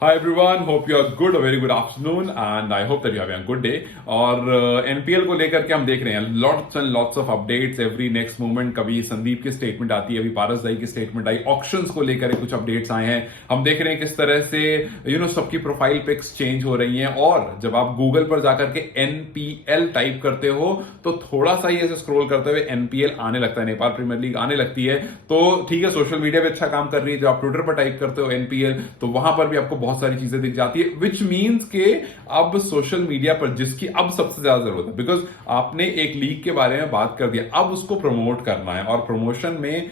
Hi everyone, hope you are good. A very good afternoon, and I hope that you are having a good day. और NPL को लेकर के हम देख रहे हैं lots and lots of updates every next moment. कभी संदीप की स्टेटमेंट आती है, अभी पारस दाई की स्टेटमेंट आई, ऑक्शंस को लेकर कुछ अपडेट्स आए हैं. हम देख रहे हैं किस तरह से सबकी प्रोफाइल पिक्स चेंज हो रही हैं. और जब आप गूगल पर जाकर के एनपीएल टाइप करते हो तो थोड़ा सा ही ऐसे स्क्रॉल करते हुए एनपीएल आने लगता है, नेपाल प्रीमियर लीग आने लगती है. तो ठीक है, सोशल मीडिया भी अच्छा काम कर रही है. जब आप ट्विटर पर टाइप करते हो एनपीएल तो वहां पर भी आपको बहुत सारी चीजें दिख जाती है, विच मीन्स के अब सोशल मीडिया पर जिसकी अब सबसे ज्यादा जरूरत है, बिकॉज आपने एक लीग के बारे में बात कर दिया, अब उसको प्रमोट करना है. और प्रमोशन में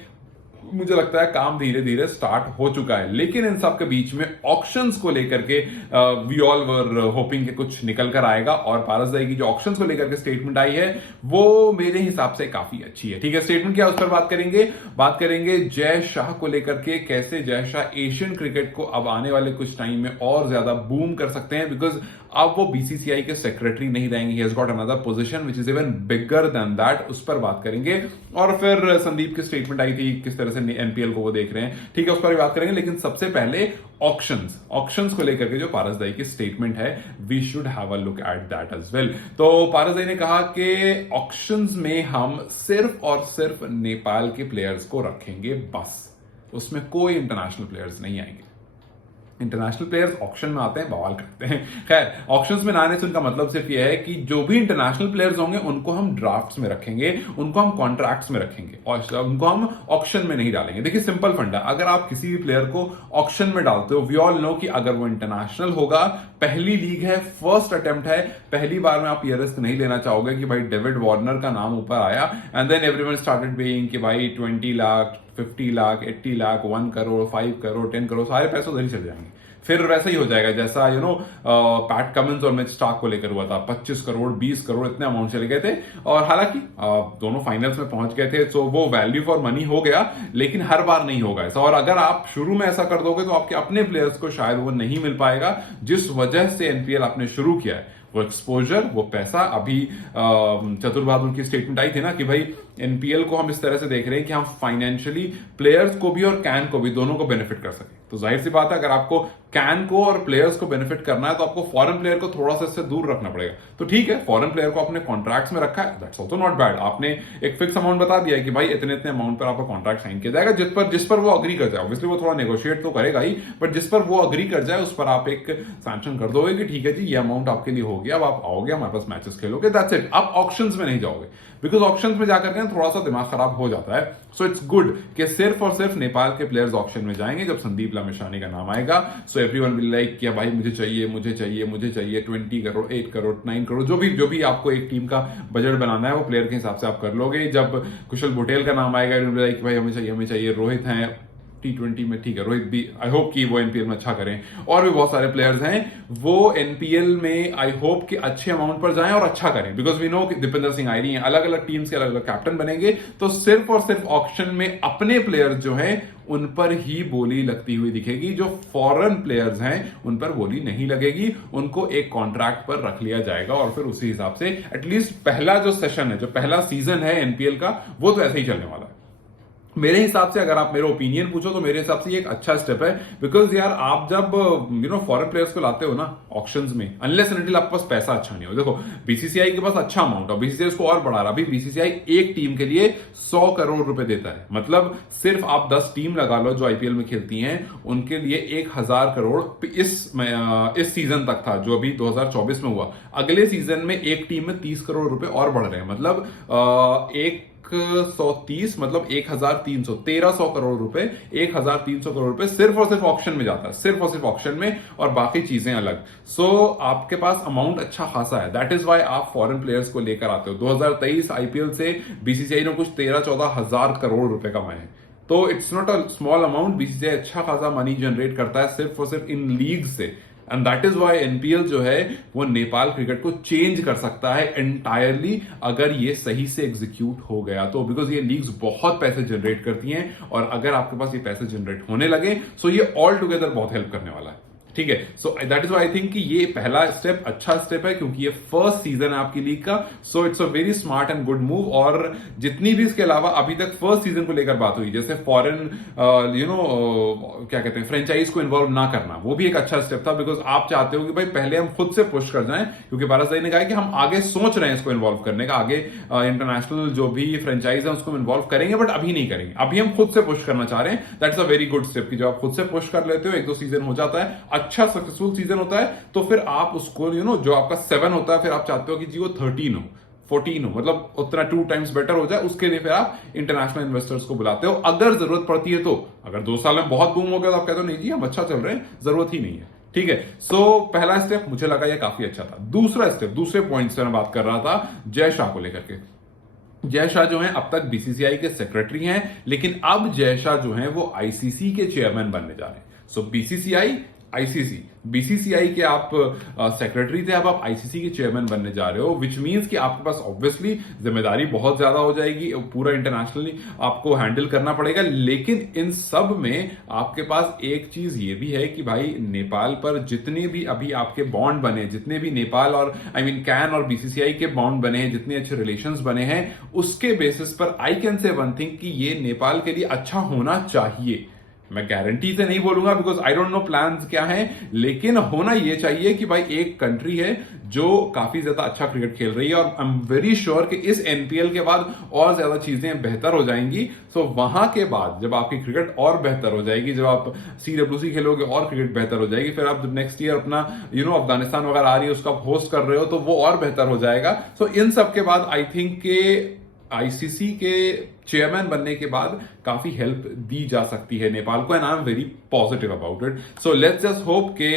मुझे लगता है काम धीरे धीरे स्टार्ट हो चुका है. लेकिन इन सब के बीच में ऑक्शंस को लेकर के वी ऑल वर होपिंग के कुछ निकल कर आएगा. और पारस दाई की जो ऑक्शंस को लेकर के स्टेटमेंट आई है वो मेरे हिसाब से काफी अच्छी है. ठीक है, स्टेटमेंट क्या, उस पर बात करेंगे जय शाह को लेकर के, कैसे जय शाह एशियन क्रिकेट को अब आने वाले कुछ टाइम में और ज्यादा बूम कर सकते हैं, बिकॉज अब वो बीसीसीआई के सेक्रेटरी नहीं रहेंगे. He has got another position which is even bigger than that. उस पर बात करेंगे. और फिर संदीप की स्टेटमेंट आई थी, किस तरह से एनपीएल को वो देख रहे हैं. ठीक है, उस पर भी बात करेंगे. लेकिन सबसे पहले ऑक्शंस को लेकर के जो पारस दाई की स्टेटमेंट है, we should have a look at that as well. तो पारस दाई ने कहा कि ऑक्शंस में हम सिर्फ और सिर्फ नेपाल के प्लेयर्स को रखेंगे, बस. उसमें कोई इंटरनेशनल प्लेयर्स नहीं आएंगे. इंटरनेशनल प्लेयर्स ऑक्शन में आते हैं, बवाल करते हैं. खैर, ऑक्शंस में ना आने से उनका मतलब सिर्फ यह है कि जो भी इंटरनेशनल प्लेयर्स होंगे उनको हम ड्राफ्ट्स में रखेंगे, उनको हम कॉन्ट्रैक्ट्स में रखेंगे और उनको हम ऑक्शन में नहीं डालेंगे. देखिए, सिंपल फंडा, अगर आप किसी भी प्लेयर को ऑक्शन में डालते हो, वी ऑल नो कि अगर वो इंटरनेशनल होगा, पहली लीग है, फर्स्ट अटेम्प्ट है, पहली बार में आप ये रिस्क नहीं लेना चाहोगे कि भाई डेविड वार्नर का नाम ऊपर आया and then everyone started paying कि भाई 20 लाख 50 लाख 80 लाख 1 करोड़ 5 करोड़ 10 करोड़ सारे पैसे उधर ही चले जाएंगे. फिर वैसा ही हो जाएगा जैसा पैट कमिंस और मिच स्टार्क को लेकर हुआ था. 25 करोड़ 20 करोड़ इतने अमाउंट चले गए थे. और हालांकि दोनों फाइनल्स में पहुंच गए थे, तो वो वैल्यू फॉर मनी हो गया. लेकिन हर बार नहीं होगा ऐसा. और अगर आप शुरू में ऐसा कर दोगे तो आपके अपने प्लेयर्स को शायद वो नहीं मिल पाएगा, जिस वजह से एनपीएल आपने शुरू किया है. वो एक्सपोजर, वो पैसा. अभी चतुर बहादुर की स्टेटमेंट आई थी ना कि भाई एनपीएल को हम इस तरह से देख रहे हैं कि हम फाइनेंशियली प्लेयर्स को भी और कैन को भी, दोनों को बेनिफिट कर सके. तो जाहिर सी बात है, अगर आपको कैन को और प्लेयर्स को बेनिफिट करना है तो आपको फॉरेन प्लेयर को थोड़ा सा इससे दूर रखना पड़ेगा. तो ठीक है, फॉरेन प्लेयर को अपने कॉन्ट्रैक्ट्स में रखा है, दैट्स ऑल्सो नॉट बैड. आपने एक फिक्स अमाउंट बता दिया है कि भाई इतने इतने अमाउंट पर आपका कॉन्ट्रैक्ट साइन किया जाएगा, जिस पर वो अग्री कर जाए. ऑब्वियसली वो थोड़ा नेगोशिएट तो करेगा ही, बट जिस पर वो अग्री कर जाए उस पर आप एक सैंक्शन कर दोगे कि ठीक है जी, ये अमाउंट आपके लिए हो गया, अब आप आओगे हमारे पास मैचेस खेलोगे, दैट्स इट. आप ऑक्शंस में नहीं जाओगे, बिकॉज ऑक्शंस में जाकर के थोड़ा सा दिमाग खराब हो जाता है. सो इट्स गुड कि सिर्फ और सिर्फ नेपाल के प्लेयर्स ऑक्शन में जाएंगे जब संदीप लामिछाने का नाम आएगा. सो एवरीवन विल लाइक कि भाई मुझे चाहिए 20 करोड़ 8 करोड़ 9 करोड़, जो भी आपको एक टीम का बजट बनाना है वो प्लेयर के हिसाब से आप कर लोगे. जब कुशल बुटेल का नाम आएगा, लाइक भाई हमें चाहिए. रोहित हैं T20 में, ठीक है, रोहित भी आई होप कि वो एनपीएल में अच्छा करें. और भी बहुत सारे प्लेयर्स हैं वो एनपीएल में आई होप कि अच्छे अमाउंट पर जाएं और अच्छा करें, बिकॉज वी नो कि दीपेंद्र सिंह आयरी हैं, अलग अलग टीम्स के अलग अलग कैप्टन बनेंगे. तो सिर्फ और सिर्फ ऑक्शन में अपने प्लेयर्स जो हैं उन पर ही बोली लगती हुई दिखेगी. जो फॉरेन प्लेयर्स हैं उन पर बोली नहीं लगेगी, उनको एक कॉन्ट्रैक्ट पर रख लिया जाएगा. और फिर उसी हिसाब से एटलीस्ट पहला जो सेशन है, जो पहला सीजन है एनपीएल का, वो तो ऐसे ही चलने वाला है. मेरे हिसाब से, अगर आप मेरे ओपिनियन पूछो तो मेरे हिसाब से ये एक अच्छा स्टेप है. बिकॉज यार, आप जब फॉरेन प्लेयर्स को लाते हो ना ऑक्शंस में, अनलेस एंड अनटिल आपके पास पैसा अच्छा नहीं हो. देखो, बीसीसीआई के पास अच्छा अमाउंट है, बीसीसीआई उसको और बढ़ा रहा. अभी बीसीसीआई एक टीम के लिए 100 करोड़ रुपए देता है. मतलब सिर्फ आप 10 टीम लगा लो जो आईपीएल में खेलती हैं, उनके लिए 1000 करोड़ इस सीजन तक था, जो अभी 2024 में हुआ. अगले सीजन में एक टीम में 30 करोड़ रुपए और बढ़ रहे हैं. मतलब 130 मतलब 1300 1300 करोड़ रुपए, 1300 करोड़ रुपए सिर्फ और सिर्फ ऑक्शन में जाता है, सिर्फ और सिर्फ ऑक्शन में, और बाकी चीजें अलग. सो आपके पास अमाउंट अच्छा खासा है. दैट इज वाई आप फॉरेन प्लेयर्स को लेकर आते हो. 2023 आईपीएल से बीसीसीआई ने कुछ 13-14 हजार करोड़ रुपए कमाए हैं. तो it's not a small amount. BCCI अच्छा खासा मनी जनरेट करता है सिर्फ और सिर्फ इन लीग से. And that is why NPL जो है वो नेपाल क्रिकेट को चेंज कर सकता है एंटायरली, अगर ये सही से एग्जीक्यूट हो गया तो. बिकॉज ये लीग्स बहुत पैसे जनरेट करती हैं, और अगर आपके पास ये पैसे जनरेट होने लगे सो ये ऑल टुगेदर बहुत हेल्प करने वाला है. ठीक है। So that is why I think कि ये पहला स्टेप अच्छा स्टेप है, क्योंकि ये फर्स्ट सीजन है आपकी लीग का। So it's a very smart and good move. और जितनी भी इसके अलावा अभी तक फर्स्ट सीजन को लेकर बात हुई, जैसे फॉरेन क्या कहते हैं फ्रेंचाइज को इन्वॉल्व ना करना, वो भी एक अच्छा स्टेप था, बिकॉज आप चाहते हो कि भाई पहले हम खुद से पुश कर जाएं, क्योंकि पारस भाई ने कहा कि हम आगे सोच रहे हैं इसको इन्वॉल्व करने का, आगे इंटरनेशनल जो भी फ्रेंचाइज है उसको इन्वॉल्व करेंगे, बट अभी नहीं करेंगे, अभी हम खुद से पुश करना चाह रहे हैं। That's a very good step कि जब आप खुद से पुश कर लेते हो, एक दो सीजन हो जाता है, अच्छा सक्सेसफुल सीजन होता है, तो फिर आप उसको जो आपका 7 होता है, फिर आप चाहते हो कि जी वो 13 हो 14 हो, मतलब उतना 2 टाइम्स बेटर हो जाए, उसके लिए फिर आप इंटरनेशनल इन्वेस्टर्स को बुलाते हो अगर जरूरत पड़ती है। तो अगर 2 साल में बहुत बूम हो गया तो आप कहते हो नहीं जी हम अच्छा चल रहे हैं, जरूरत ही नहीं है। ठीक है। सो पहला स्टेप मुझे लगा ये काफी अच्छा था। दूसरा स्टेप, दूसरे पॉइंट से मैं बात कर रहा था जय शाह को लेकर के। जय शाह जो हैं अब तक बीसीसीआई के सेक्रेटरी हैं, लेकिन अब जय शाह जो हैं वो आईसीसी के चेयरमैन बनने जा रहे हैं। सो बीसीसीआई आईसीसी, बीसीसीआई के आप सेक्रेटरी थे, अब आप आईसीसी के चेयरमैन बनने जा रहे हो, विच मींस कि आपके पास ऑब्वियसली जिम्मेदारी बहुत ज्यादा हो जाएगी, पूरा इंटरनेशनली आपको हैंडल करना पड़ेगा। लेकिन इन सब में आपके पास एक चीज ये भी है कि भाई नेपाल पर जितने भी अभी आपके बॉन्ड बने, जितने भी नेपाल और कैन और बीसीसीआई के बॉन्ड बने हैं, जितने अच्छे रिलेशंस बने हैं, उसके बेसिस पर I can say one thing कि ये नेपाल के लिए अच्छा होना चाहिए। मैं गारंटी से नहीं बोलूंगा because I don't know plans क्या हैं, लेकिन होना यह चाहिए कि भाई एक कंट्री है जो काफी ज्यादा अच्छा क्रिकेट खेल रही है, और आई एम वेरी श्योर कि इस एनपीएल के बाद और ज्यादा चीजें बेहतर हो जाएंगी। सो वहां के बाद जब आपकी क्रिकेट और बेहतर हो जाएगी, जब आप सीडब्ल्यूसी खेलोगे और क्रिकेट बेहतर हो जाएगी, फिर आप जब नेक्स्ट ईयर अपना अफगानिस्तान वगैरह आ रही है उसका आप होस्ट कर रहे हो तो वो और बेहतर हो जाएगा। सो इन सब के बाद आई थिंक के आईसीसी के चेयरमैन बनने के बाद काफी हेल्प दी जा सकती है नेपाल को, and I am very positive about it. So let's just hope के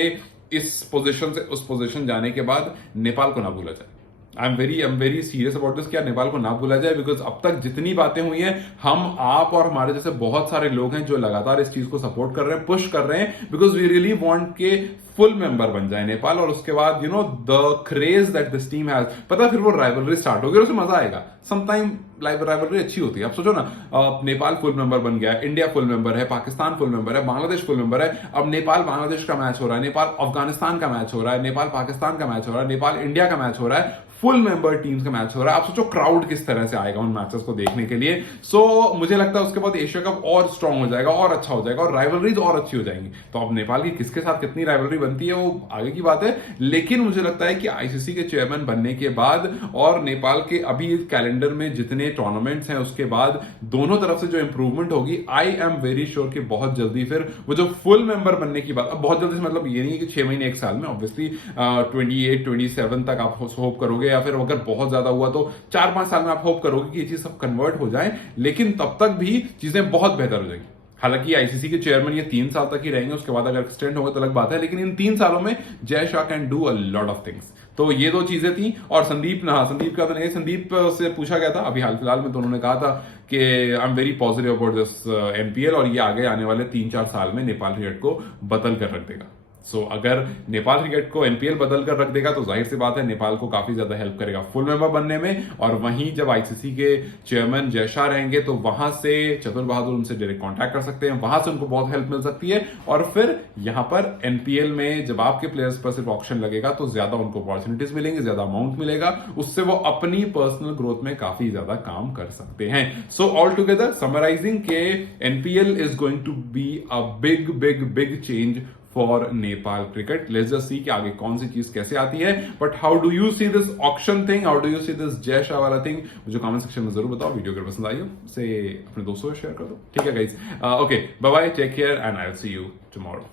इस पोजीशन से उस पोजीशन जाने के बाद नेपाल को ना भूला जाए। I am very serious about this, क्या नेपाल को ना भूला जाए, बिकॉज अब तक जितनी बातें हुई हैं, हम आप और हमारे जैसे बहुत सारे लोग हैं जो लगातार इस चीज को सपोर्ट कर रहे हैं, पुश कर रहे हैं, बिकॉज वी रियली वांट के फुल मेंबर बन जाए नेपाल। और उसके बाद the craze that this team has, पता फिर वो राइवलरी स्टार्ट होगी और उसमें मजा आएगा। समटाइम राइवलरी अच्छी होती है। अब सोचो ना, नेपाल फुल मेंबर बन गया, इंडिया फुल मेंबर है, पाकिस्तान फुल मेंबर है, बांग्लादेश फुल मेंबर है, अब नेपाल बांग्लादेश का मैच हो रहा है, नेपाल अफगानिस्तान का मैच हो रहा है, नेपाल पाकिस्तान का मैच हो रहा है, नेपाल इंडिया का मैच हो रहा है, फुल मेंबर टीम्स का मैच हो रहा है। आप सोचो क्राउड किस तरह से आएगा उन मैचेस को देखने के लिए। सो मुझे लगता है उसके बाद एशिया कप और स्ट्रांग हो जाएगा और अच्छा हो जाएगा और राइवलरीज और अच्छी हो जाएंगी। तो अब नेपाल की किसके साथ कितनी राइवलरी बनती है वो आगे की बात है, लेकिन मुझे लगता है कि आईसीसी के चेयरमैन बनने के बाद और नेपाल के अभी कैलेंडर में जितने टूर्नामेंट्स हैं उसके बाद दोनों तरफ से जो इंप्रूवमेंट होगी, आई एम वेरी श्योर कि बहुत जल्दी फिर वो जो फुल मेंबर बनने की बात, अब बहुत जल्दी से मतलब ये नहीं है कि 6 महीने 1 साल में, ऑब्वियसली 28 27 तक आप होप करोगे, या फिर अगर बहुत ज्यादा हुआ तो 4-5 साल में आप होप करोगे कि ये चीज सब कन्वर्ट हो जाए, लेकिन तब तक भी चीजें बहुत बेहतर हो जाएंगी। हालांकि आईसीसी के चेयरमैन ये 3 साल तक ही रहेंगे, उसके बाद अगर एक्सटेंड होगा तो अलग बात है, लेकिन इन 3 सालों में Jay Shah can do a lot of things. तो ये 2 चीजें थी। और संदीप का तो नहीं, संदीप से पूछा गया था अभी हाल फिलहाल में, तो उन्होंने कहा था कि I am very positive about this NPL, और ये आगे आने वाले 3-4 साल में नेपाल क्रिकेट को बदल कर रख देगा। सो अगर नेपाल क्रिकेट को एनपीएल बदल कर रख देगा तो जाहिर सी बात है नेपाल को काफी ज्यादा हेल्प करेगा फुल मेंबर बनने में। और वहीं जब आईसीसी के चेयरमैन जय शाह रहेंगे तो वहां से चतुर बहादुर उनसे डायरेक्ट कांटेक्ट कर सकते हैं, वहां से उनको बहुत हेल्प मिल सकती है। और फिर यहां पर एनपीएल में जब आपके प्लेयर्स पर सिर्फ ऑक्शन लगेगा तो ज्यादा उनको अपॉर्चुनिटीज मिलेंगी, ज्यादा अमाउंट मिलेगा, उससे वो अपनी पर्सनल ग्रोथ में काफी ज्यादा काम कर सकते हैं। सो ऑल टुगेदर समराइजिंग के NPL is going to be a big big big change for Nepal cricket. Let's just see कि आगे कौन सी चीज कैसे आती है। But how do you see this auction thing, how do you see this Jay Shah वाला थिंग, मुझे कमेंट सेक्शन में जरूर बताओ। वीडियो अगर पसंद आई हो से अपने दोस्तों को शेयर कर दो। ठीक है guys, okay bye bye, take care and I will see you tomorrow.